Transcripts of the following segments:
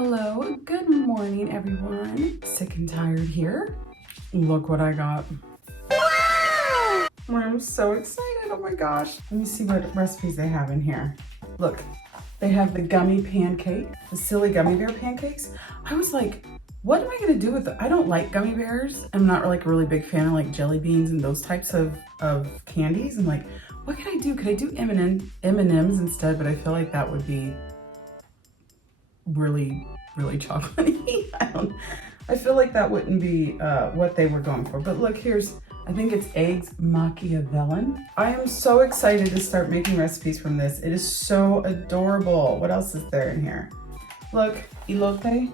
Hello, good morning everyone. Sick and tired here. Look what I got. Wow! I'm so excited, oh my gosh. Let me see what recipes they have in here. Look, they have the gummy pancake, the silly gummy bear pancakes. I was like, what am I gonna do with it? I don't like gummy bears. I'm not like a really big fan of like jelly beans and those types of candies. I'm like, what could I do? Could I do M&Ms instead? But I feel like that would be really chocolatey. I feel like that wouldn't be what they were going for. But look, I think it's eggs Machiavellian. I am so excited to start making recipes from this. It is so adorable. What else is there in here? Look, elote.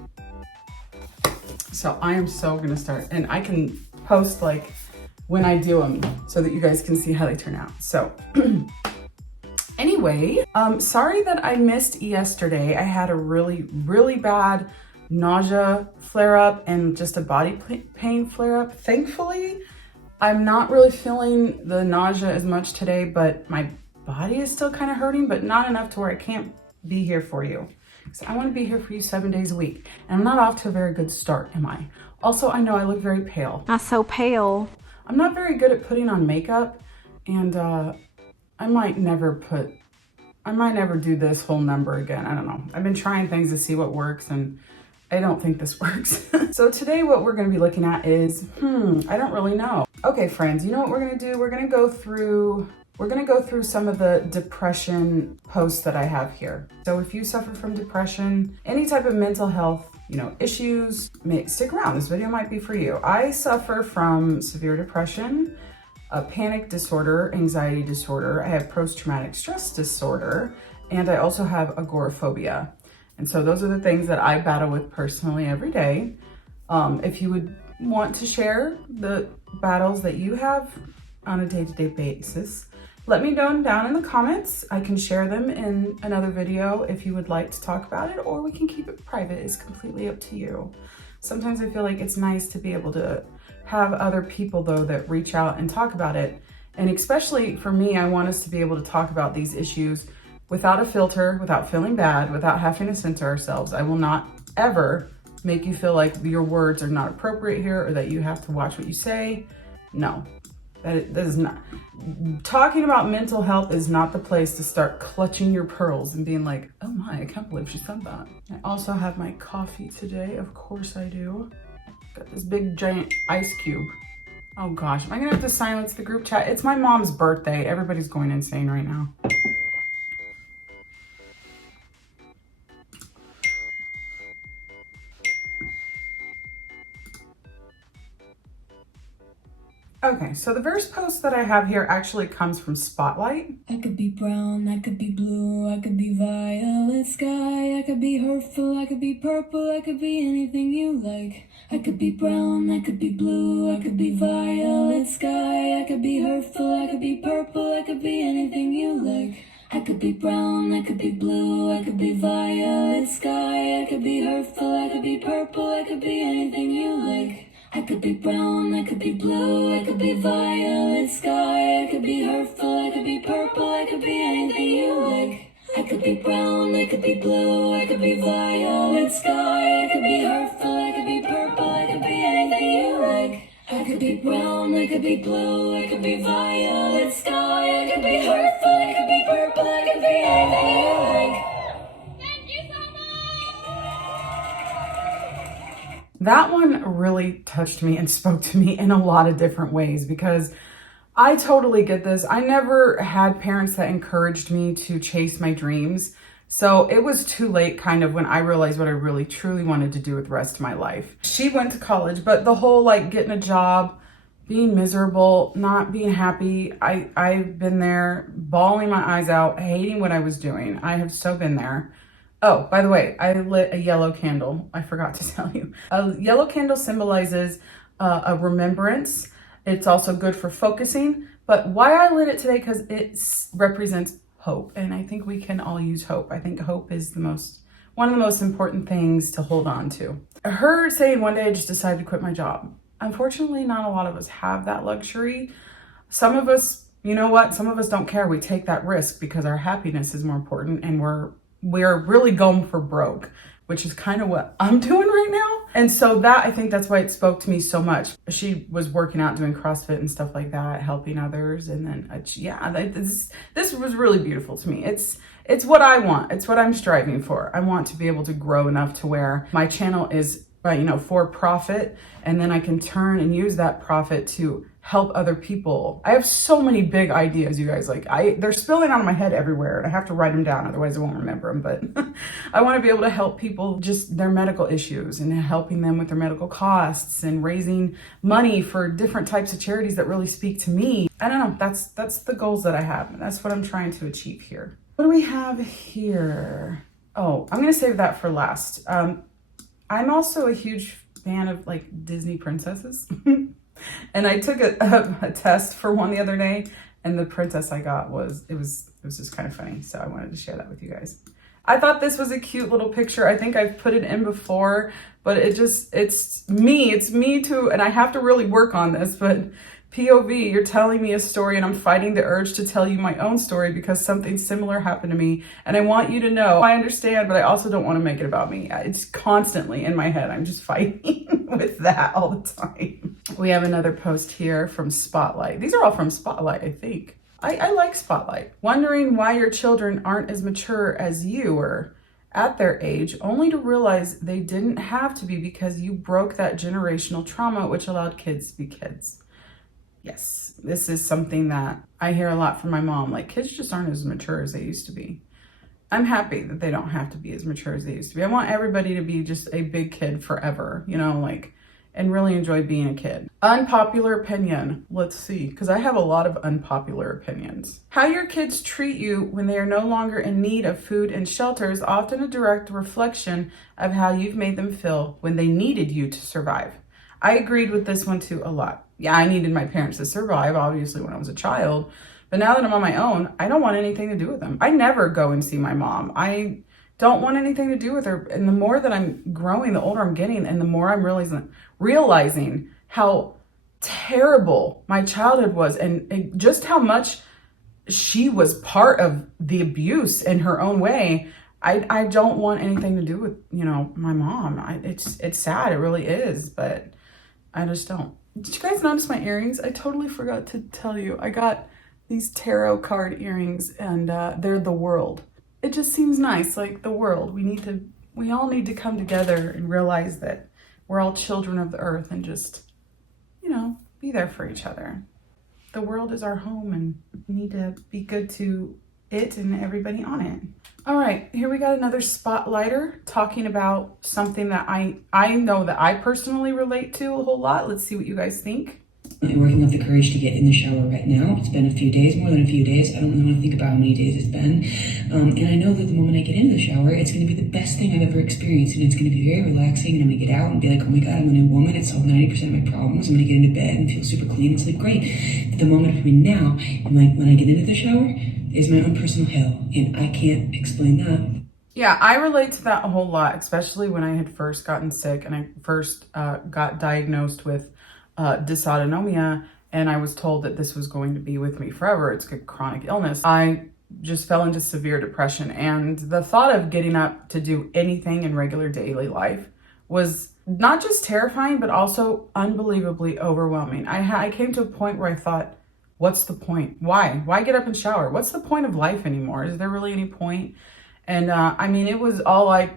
So I am so gonna start, and I can post like when I do them so that you guys can see how they turn out. So anyway, sorry that I missed yesterday. I had a really bad nausea flare-up and just a body pain flare-up. Thankfully, I'm not really feeling the nausea as much today, but my body is still kind of hurting, but not enough to where I can't be here for you. So I want to be here for you 7 days a week, and I'm not off to a very good start, am I? Also, I know I look very pale. Not so pale. I'm not very good at putting on makeup, and I might never do this whole number again. I don't know. I've been trying things to see what works, and I don't think this works. So today what we're going to be looking at is, I don't really know. Okay, friends, you know what we're going to do? We're going to go through some of the depression posts that I have here. So if you suffer from depression, any type of mental health, issues, stick around. This video might be for you. I suffer from severe depression, a panic disorder, anxiety disorder. I have post-traumatic stress disorder, and I also have agoraphobia. And so those are the things that I battle with personally every day. If you would want to share the battles that you have on a day-to-day basis, let me know down in the comments. I can share them in another video if you would like to talk about it, or we can keep it private. It's completely up to you. Sometimes I feel like it's nice to be able to have other people though that reach out and talk about it. And especially for me, I want us to be able to talk about these issues without a filter, without feeling bad, without having to censor ourselves. I will not ever make you feel like your words are not appropriate here or that you have to watch what you say. No, that is not. Talking about mental health is not the place to start clutching your pearls and being like, oh my, I can't believe she said that. I also have my coffee today. Of course I do. Got this big giant ice cube. Oh gosh, am I gonna have to silence the group chat? It's my mom's birthday. Everybody's going insane right now. Okay, so the first post that I have here actually comes from Spotlight. I could be brown, I could be blue, I could be violet sky, I could be hurtful, I could be purple, I could be anything you like. I could be brown, I could be blue, I could be violet sky, I could be hurtful, I could be purple, I could be anything you like. I could be brown, I could be blue, I could be violet sky, I could be hurtful, I could be purple, I could be anything you like. I could be brown, I could be blue, I could be violet sky, I could be hurtful, I could be purple, I could be anything you like. I could be brown, I could be blue, I could be violet sky, I could be hurtful, I could be purple, I could be anything you like. I could be brown, I could be blue, I could be violet sky, I could be hurtful, I could be purple, I could be anything you like. That one really touched me and spoke to me in a lot of different ways because I totally get this. I never had parents that encouraged me to chase my dreams. So it was too late kind of when I realized what I really truly wanted to do with the rest of my life. She went to college, but the whole like getting a job, being miserable, not being happy. I've been there bawling my eyes out, hating what I was doing. I have so been there. Oh, by the way, I lit a yellow candle. I forgot to tell you. A yellow candle symbolizes a remembrance. It's also good for focusing. But why I lit it today, because it represents hope. And I think we can all use hope. I think hope is one of the most important things to hold on to. Her saying one day I just decided to quit my job. Unfortunately, not a lot of us have that luxury. Some of us, you know what? Some of us don't care. We take that risk because our happiless is more important and we're really going for broke. which is kind of what I'm doing right now. And so I think that's why it spoke to me so much. She was working out, doing CrossFit and stuff like that, helping others. And then, this was really beautiful to me. It's what I want. It's what I'm striving for. I want to be able to grow enough to where my channel is, for profit, and then I can turn and use that profit to help other people. I have so many big ideas, you guys. They're spilling out of my head everywhere, and I have to write them down, otherwise I won't remember them. But I want to be able to help people just their medical issues and helping them with their medical costs and raising money for different types of charities that really speak to me. I don't know. That's the goals that I have, and that's what I'm trying to achieve here. What do we have here? Oh, I'm gonna save that for last. I'm also a huge fan of Disney princesses. And I took a test for one the other day, and the princess I got was just kind of funny. So I wanted to share that with you guys. I thought this was a cute little picture. I think I've put it in before, but it's me too. And I have to really work on this, but POV, you're telling me a story and I'm fighting the urge to tell you my own story because something similar happened to me. And I want you to know, I understand, but I also don't want to make it about me. It's constantly in my head. I'm just fighting with that all the time. We have another post here from Spotlight. These are all from Spotlight, I think. I like Spotlight. Wondering why your children aren't as mature as you were at their age, only to realize they didn't have to be because you broke that generational trauma which allowed kids to be kids. Yes, this is something that I hear a lot from my mom. Kids just aren't as mature as they used to be. I'm happy that they don't have to be as mature as they used to be. I want everybody to be just a big kid forever, and really enjoy being a kid. Unpopular opinion. Let's see, because I have a lot of unpopular opinions. How your kids treat you when they are no longer in need of food and shelter is often a direct reflection of how you've made them feel when they needed you to survive. I agreed with this one too a lot. Yeah, I needed my parents to survive, obviously, when I was a child. But now that I'm on my own, I don't want anything to do with them. I never go and see my mom. I don't want anything to do with her. And the more that I'm growing, the older I'm getting, and the more I'm realizing how terrible my childhood was and just how much she was part of the abuse in her own way. I don't want anything to do with, my mom. It's sad. It really is. But I just don't. Did you guys notice my earrings? I totally forgot to tell you. I got these tarot card earrings, and they're the world. It just seems nice, the world. We all need to come together and realize that we're all children of the earth and just, be there for each other. The world is our home, and we need to be good to it and everybody on it. All right, here we got another spotlighter talking about something that I know that I personally relate to a whole lot. Let's see what you guys think. I'm working up the courage to get in the shower right now. It's been a few days, more than a few days. I don't really want to think about how many days it's been. And I know that the moment I get into the shower, it's going to be the best thing I've ever experienced. And it's going to be very relaxing. And I'm going to get out and be like, oh my God, I'm a new woman. It's solved 90% of my problems. I'm going to get into bed and feel super clean and sleep great. But the moment between now and when I get into the shower is my own personal hell. And I can't explain that. Yeah, I relate to that a whole lot, especially when I had first gotten sick and I first got diagnosed with dysautonomia, and I was told that this was going to be with me forever. It's a chronic illness. I just fell into severe depression, and the thought of getting up to do anything in regular daily life was not just terrifying, but also unbelievably overwhelming. I came to a point where I thought, what's the point? Why get up and shower? What's the point of life anymore? Is there really any point? And it was all I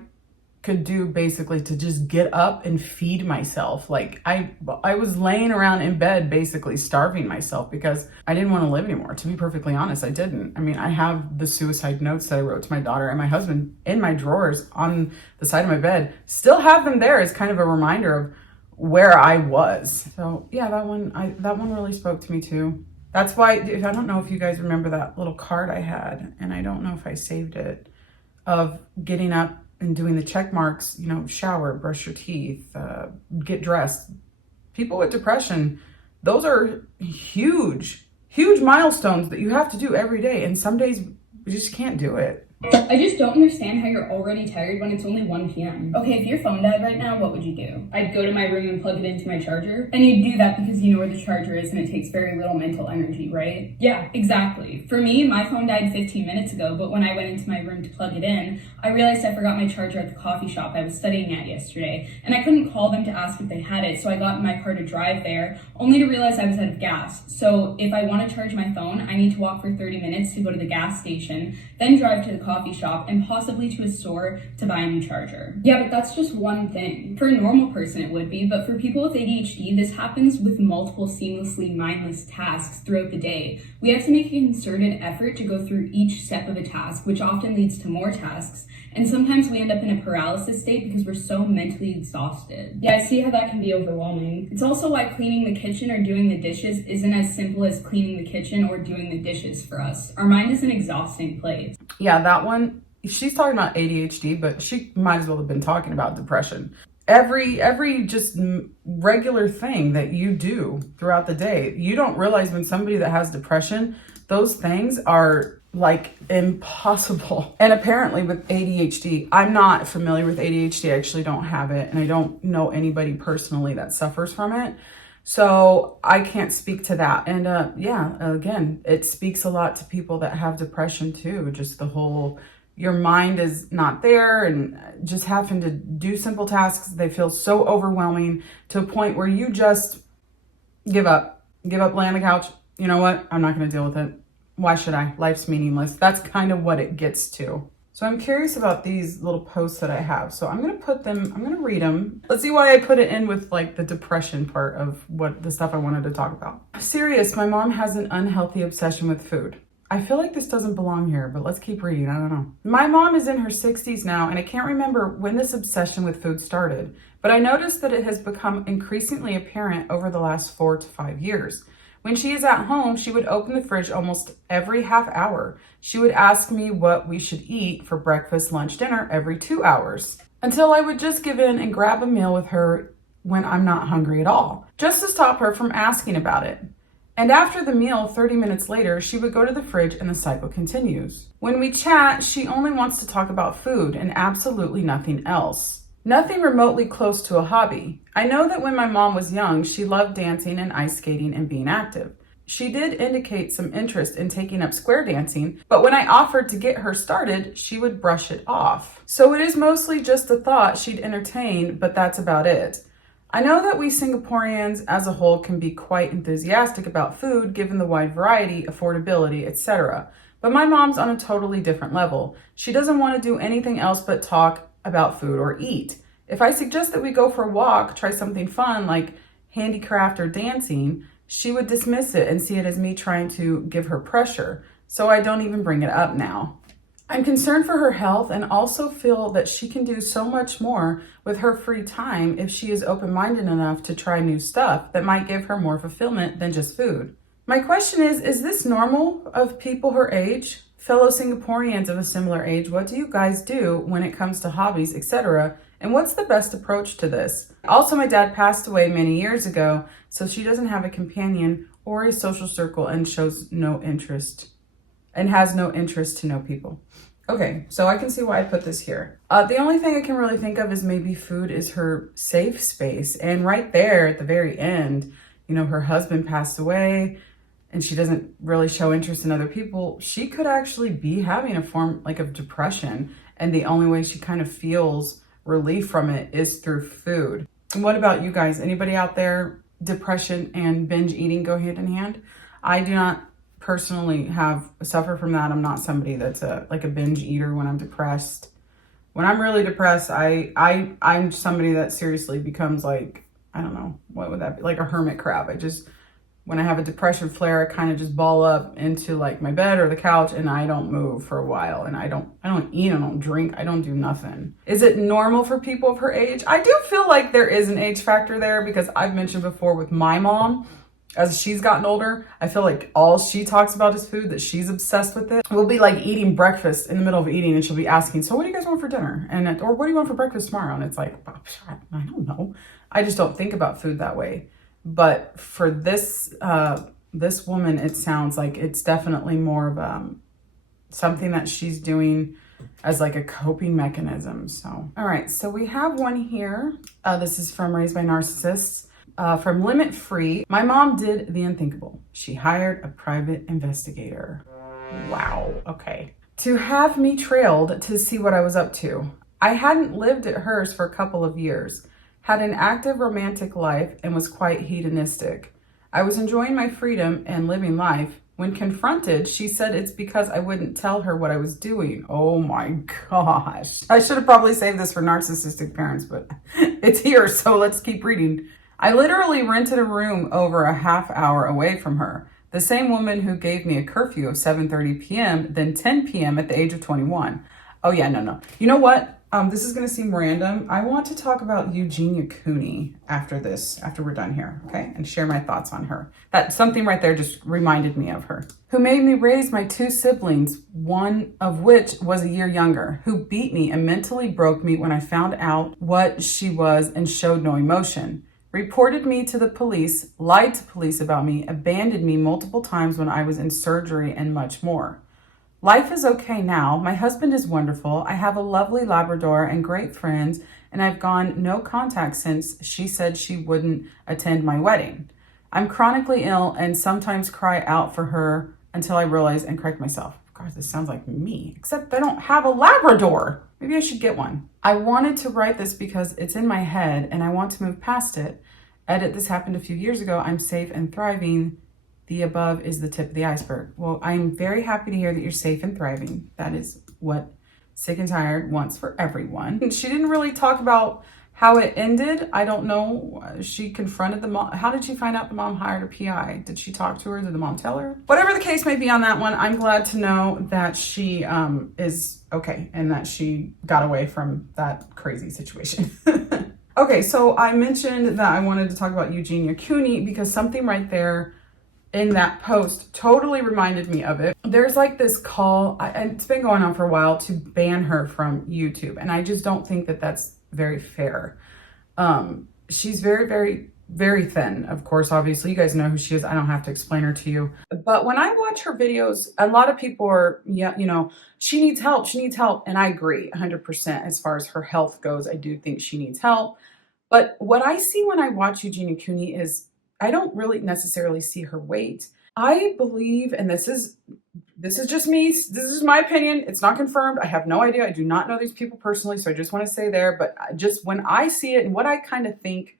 could do basically to just get up and feed myself. I was laying around in bed basically starving myself because I didn't want to live anymore. To be perfectly honest, I didn't. I have the suicide notes that I wrote to my daughter and my husband in my drawers on the side of my bed. Still have them there as kind of a reminder of where I was. So yeah, that one really spoke to me too. That's why, I don't know if you guys remember that little card I had, and I don't know if I saved it, of getting up and doing the check marks, shower, brush your teeth, get dressed. People with depression, those are huge milestones that you have to do every day. And some days you just can't do it. I just don't understand how you're already tired when it's only 1 p.m. Okay, if your phone died right now, what would you do? I'd go to my room and plug it into my charger. And you'd do that because you know where the charger is and it takes very little mental energy, right? Yeah, exactly. For me, my phone died 15 minutes ago, but when I went into my room to plug it in, I realized I forgot my charger at the coffee shop I was studying at yesterday, and I couldn't call them to ask if they had it, so I got in my car to drive there, only to realize I was out of gas. So if I want to charge my phone, I need to walk for 30 minutes to go to the gas station, then drive to the coffee shop, and possibly to a store to buy a new charger. Yeah, but that's just one thing. For a normal person it would be, but for people with ADHD, this happens with multiple seamlessly mindless tasks throughout the day. We have to make a concerted effort to go through each step of a task, which often leads to more tasks, and sometimes we end up in a paralysis state because we're so mentally exhausted. Yeah, I see how that can be overwhelming. It's also why cleaning the kitchen or doing the dishes isn't as simple as cleaning the kitchen or doing the dishes for us. Our mind is an exhausting place. Yeah, that one, she's talking about ADHD, but she might as well have been talking about depression. Every just regular thing that you do throughout the day, you don't realize when somebody that has depression, those things are like impossible. And apparently with ADHD, I'm not familiar with ADHD. I actually don't have it, and I don't know anybody personally that suffers from it. So I can't speak to that. And again, it speaks a lot to people that have depression too. Just the whole, your mind is not there, and just having to do simple tasks, they feel so overwhelming to a point where you just give up, lay on the couch. You know what? I'm not going to deal with it. Why should I? Life's meaningless. That's kind of what it gets to. So I'm curious about these little posts that I have. So I'm going to read them. Let's see why I put it in with like the depression part of what the stuff I wanted to talk about. Serious, my mom has an unhealthy obsession with food. I feel like this doesn't belong here, but let's keep reading. I don't know. My mom is in her 60s now, and I can't remember when this obsession with food started, but I noticed that it has become increasingly apparent over the last 4 to 5 years. When she is at home, she would open the fridge almost every half hour. She would ask me what we should eat for breakfast, lunch, dinner every 2 hours, until I would just give in and grab a meal with her when I'm not hungry at all, just to stop her from asking about it. And after the meal, 30 minutes later, she would go to the fridge and the cycle continues. When we chat, she only wants to talk about food and absolutely nothing else. Nothing remotely close to a hobby. I know that when my mom was young, she loved dancing and ice skating and being active. She did indicate some interest in taking up square dancing, but when I offered to get her started, she would brush it off. So it is mostly just a thought she'd entertain, but that's about it. I know that we Singaporeans as a whole can be quite enthusiastic about food given the wide variety, affordability, etc. But my mom's on a totally different level. She doesn't want to do anything else but talk about food or eat. If I suggest that we go for a walk, try something fun like handicraft or dancing, she would dismiss it and see it as me trying to give her pressure. So I don't even bring it up now. I'm concerned for her health and also feel that she can do so much more with her free time if she is open-minded enough to try new stuff that might give her more fulfillment than just food. My question is this normal of people her age? Fellow Singaporeans of a similar age, what do you guys do when it comes to hobbies, etc.? And what's the best approach to this? Also, my dad passed away many years ago, so she doesn't have a companion or a social circle and shows no interest and has no interest to know people. Okay, so I can see why I put this here. The only thing I can really think of is maybe food is her safe space. And right there at the very end, you know, her husband passed away and she doesn't really show interest in other people. She could actually be having a form like of depression. And the only way she kind of feels relief from it is through food. And what about you guys? Anybody out there, depression and binge eating go hand in hand? I do not personally suffer from that. I'm not somebody that's like a binge eater when I'm depressed. When I'm really depressed, I'm somebody that seriously becomes like, I don't know, what would that be? Like a hermit crab. When I have a depression flare, I kind of just ball up into like my bed or the couch and I don't move for a while. And I don't eat, I don't drink, I don't do nothing. Is it normal for people of her age? I do feel like there is an age factor there because I've mentioned before with my mom, as she's gotten older, I feel like all she talks about is food, that she's obsessed with it. We'll be like eating breakfast in the middle of eating and she'll be asking, so what do you guys want for dinner? Or what do you want for breakfast tomorrow? And it's like, I don't know. I just don't think about food that way. But for this woman, it sounds like it's definitely more of something that she's doing as like a coping mechanism. So, all right, so we have one here. This is from Raised by Narcissists. From Limit Free. My mom did the unthinkable. She hired a private investigator. Wow, okay. To have me trailed to see what I was up to. I hadn't lived at hers for a couple of years, had an active romantic life, and was quite hedonistic. I was enjoying my freedom and living life. When confronted, she said it's because I wouldn't tell her what I was doing. Oh my gosh. I should have probably saved this for narcissistic parents, but it's here, so let's keep reading. I literally rented a room over a half hour away from her. The same woman who gave me a curfew of 7:30 p.m., then 10 p.m. at the age of 21. Oh yeah, no. You know what? This is gonna seem random. I want to talk about Eugenia Cooney after we're done here, okay? And share my thoughts on her. That something right there just reminded me of her. Who made me raise my two siblings, one of which was a year younger, who beat me and mentally broke me when I found out what she was and showed no emotion. Reported me to the police, lied to police about me, abandoned me multiple times when I was in surgery, and much more. Life is okay now. My husband is wonderful. I have a lovely Labrador and great friends, and I've gone no contact since she said she wouldn't attend my wedding. I'm chronically ill and sometimes cry out for her until I realize and correct myself. God, this sounds like me, except I don't have a Labrador. Maybe I should get one. I wanted to write this because it's in my head and I want to move past it. Edit, this happened a few years ago. I'm safe and thriving. The above is the tip of the iceberg. Well, I'm very happy to hear that you're safe and thriving. That is what Sick and Tired wants for everyone. She didn't really talk about how it ended. I don't know. She confronted the mom. How did she find out the mom hired a PI? Did she talk to her? Did the mom tell her? Whatever the case may be on that one, I'm glad to know that she is okay and that she got away from that crazy situation. Okay, so I mentioned that I wanted to talk about Eugenia Cooney because something right there in that post totally reminded me of it. There's like this call, and it's been going on for a while, to ban her from YouTube. And I just don't think that that's very fair. She's very, very, very thin. Of course, obviously, you guys know who she is. I don't have to explain her to you. But when I watch her videos, a lot of people are, she needs help. She needs help. And I agree 100% as far as her health goes. I do think she needs help. But what I see when I watch Eugenia Cooney is I don't really necessarily see her weight. I believe, and this is just me, this is my opinion, it's not confirmed, I have no idea, I do not know these people personally, so I just want to say there, but just when I see it and what I kind of think,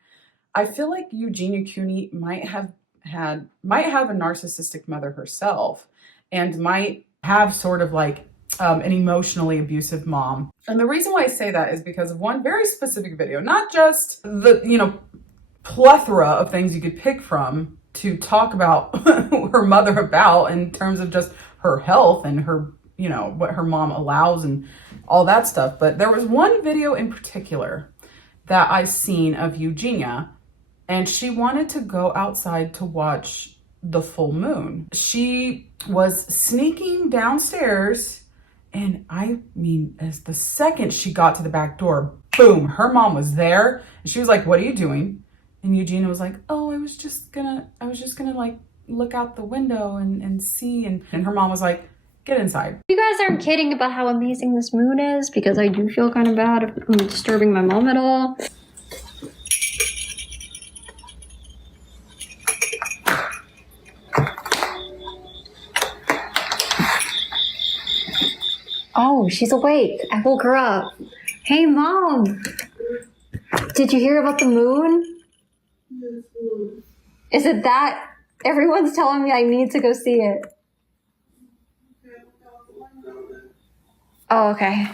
I feel like Eugenia Cooney might have a narcissistic mother herself and might have sort of like an emotionally abusive mom. And the reason why I say that is because of one very specific video, not just the, plethora of things you could pick from to talk about her mother about in terms of just her health and her, what her mom allows and all that stuff. But there was one video in particular that I've seen of Eugenia, and she wanted to go outside to watch the full moon. She was sneaking downstairs, and I mean, as the second she got to the back door, boom, her mom was there. And she was like, "What are you doing?" And Eugenia was like, "Oh, I was just gonna like look out the window and see." And her mom was like, "Get inside." You guys aren't kidding about how amazing this moon is, because I do feel kind of bad if I'm disturbing my mom at all. Oh, she's awake. I woke her up. Hey, Mom. Did you hear about the moon? Is it that? Everyone's telling me I need to go see it. Oh, okay.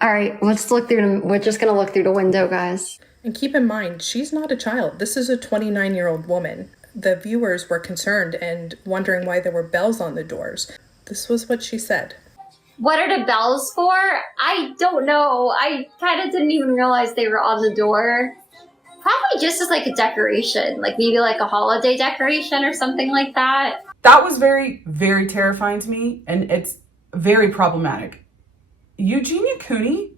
All right, let's look through. We're just going to look through the window, guys. And keep in mind, she's not a child. This is a 29-year-old woman. The viewers were concerned and wondering why there were bells on the doors. This was what she said. What are the bells for? I don't know. I kind of didn't even realize they were on the door. Probably just as like a decoration, like maybe like a holiday decoration or something like that. That was very, very terrifying to me, and it's very problematic. Eugenia Cooney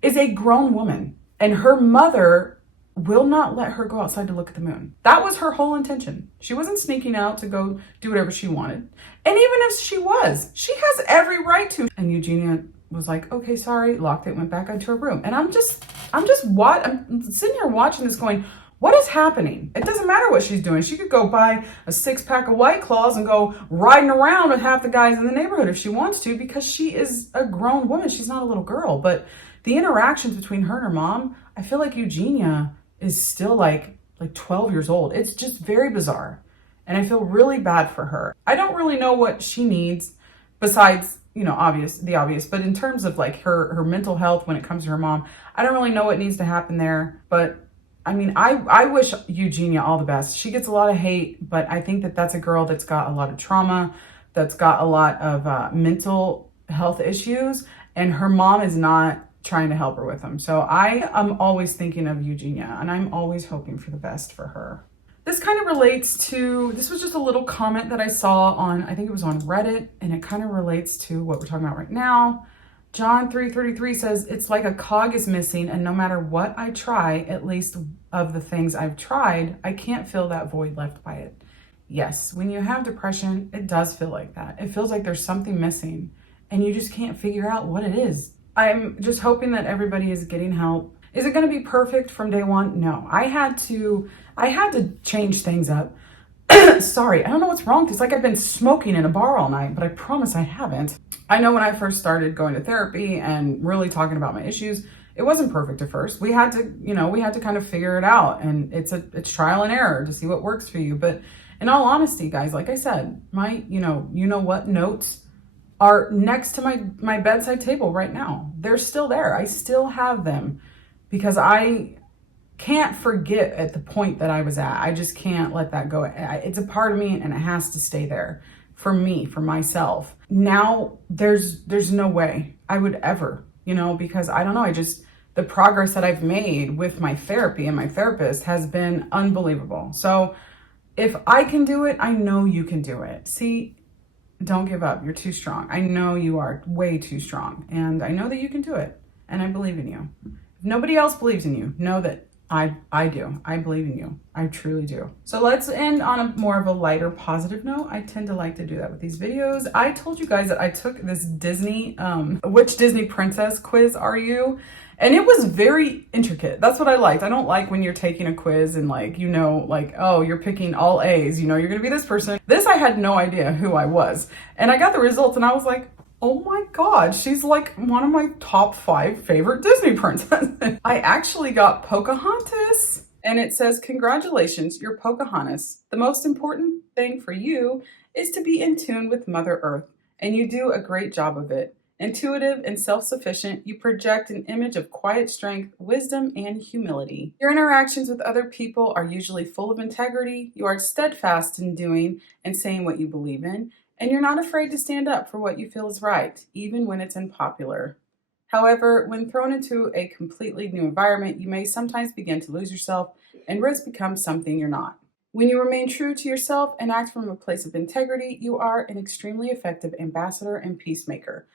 is a grown woman, and her mother will not let her go outside to look at the moon. That was her whole intention. She wasn't sneaking out to go do whatever she wanted. And even if she was, she has every right to. And Eugenia was like, okay, sorry, locked it, went back into her room. And I'm sitting here watching this going, what is happening? It doesn't matter what she's doing. She could go buy a 6-pack of White Claws and go riding around with half the guys in the neighborhood if she wants to, because she is a grown woman. She's not a little girl. But the interactions between her and her mom, I feel like Eugenia is still like 12 years old. It's just very bizarre. And I feel really bad for her. I don't really know what she needs besides, the obvious, but in terms of like her mental health when it comes to her mom, I don't really know what needs to happen there. But I mean, I wish Eugenia all the best. She gets a lot of hate, but I think that that's a girl that's got a lot of trauma, that's got a lot of mental health issues, and her mom is not trying to help her with them. So I am always thinking of Eugenia, and I'm always hoping for the best for her. This kind of relates to, this was just a little comment that I saw on, I think it was on Reddit, and it kind of relates to what we're talking about right now. John 3:33 says, it's like a cog is missing, and no matter what I try, at least of the things I've tried, I can't fill that void left by it. Yes, when you have depression, it does feel like that. It feels like there's something missing, and you just can't figure out what it is. I'm just hoping that everybody is getting help. Is it going to be perfect from day one? No. I had to change things up. Sorry, I don't know what's wrong. It's like I've been smoking in a bar all night, but I promise I haven't. I know when I first started going to therapy and really talking about my issues, it wasn't perfect at first. We had to kind of figure it out, and it's trial and error to see what works for you. But in all honesty, guys, like I said, my, what notes are next to my bedside table right now. They're still there. I still have them because I can't forget at the point that I was at. I just can't let that go. It's a part of me, and it has to stay there for me, for myself. Now there's no way I would ever, because I don't know. The progress that I've made with my therapy and my therapist has been unbelievable. So if I can do it, I know you can do it. See, don't give up. You're too strong. I know you are way too strong, and I know that you can do it, and I believe in you. If nobody else believes in you, know that I do. I believe in you. I truly do. So let's end on a more of a lighter, positive note. I tend to like to do that with these videos. I told you guys that I took this Disney, which Disney princess quiz are you? And it was very intricate. That's what I liked. I don't like when you're taking a quiz and oh, you're picking all A's, you're going to be this person. This, I had no idea who I was. And I got the results and I was like, oh my God, she's like one of my top 5 favorite Disney princesses. I actually got Pocahontas. And it says, congratulations, you're Pocahontas. The most important thing for you is to be in tune with Mother Earth. And you do a great job of it. Intuitive and self-sufficient, you project an image of quiet strength, wisdom, and humility. Your interactions with other people are usually full of integrity. You are steadfast in doing and saying what you believe in. And you're not afraid to stand up for what you feel is right, even when it's unpopular. However, when thrown into a completely new environment, you may sometimes begin to lose yourself and risk becoming something you're not. When you remain true to yourself and act from a place of integrity, you are an extremely effective ambassador and peacemaker.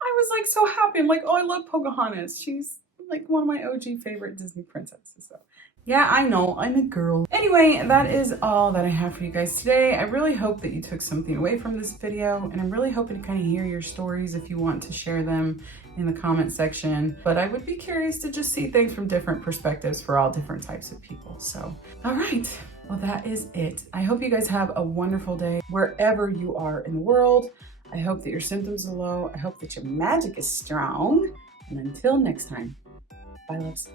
I was like so happy. I'm like, oh, I love Pocahontas. She's like one of my OG favorite Disney princesses. So yeah, I know, I'm a girl. Anyway, that is all that I have for you guys today. I really hope that you took something away from this video, and I'm really hoping to kind of hear your stories if you want to share them in the comment section. But I would be curious to just see things from different perspectives for all different types of people. So, all right, well, that is it. I hope you guys have a wonderful day wherever you are in the world. I hope that your symptoms are low. I hope that your magic is strong. And until next time, bye, loves.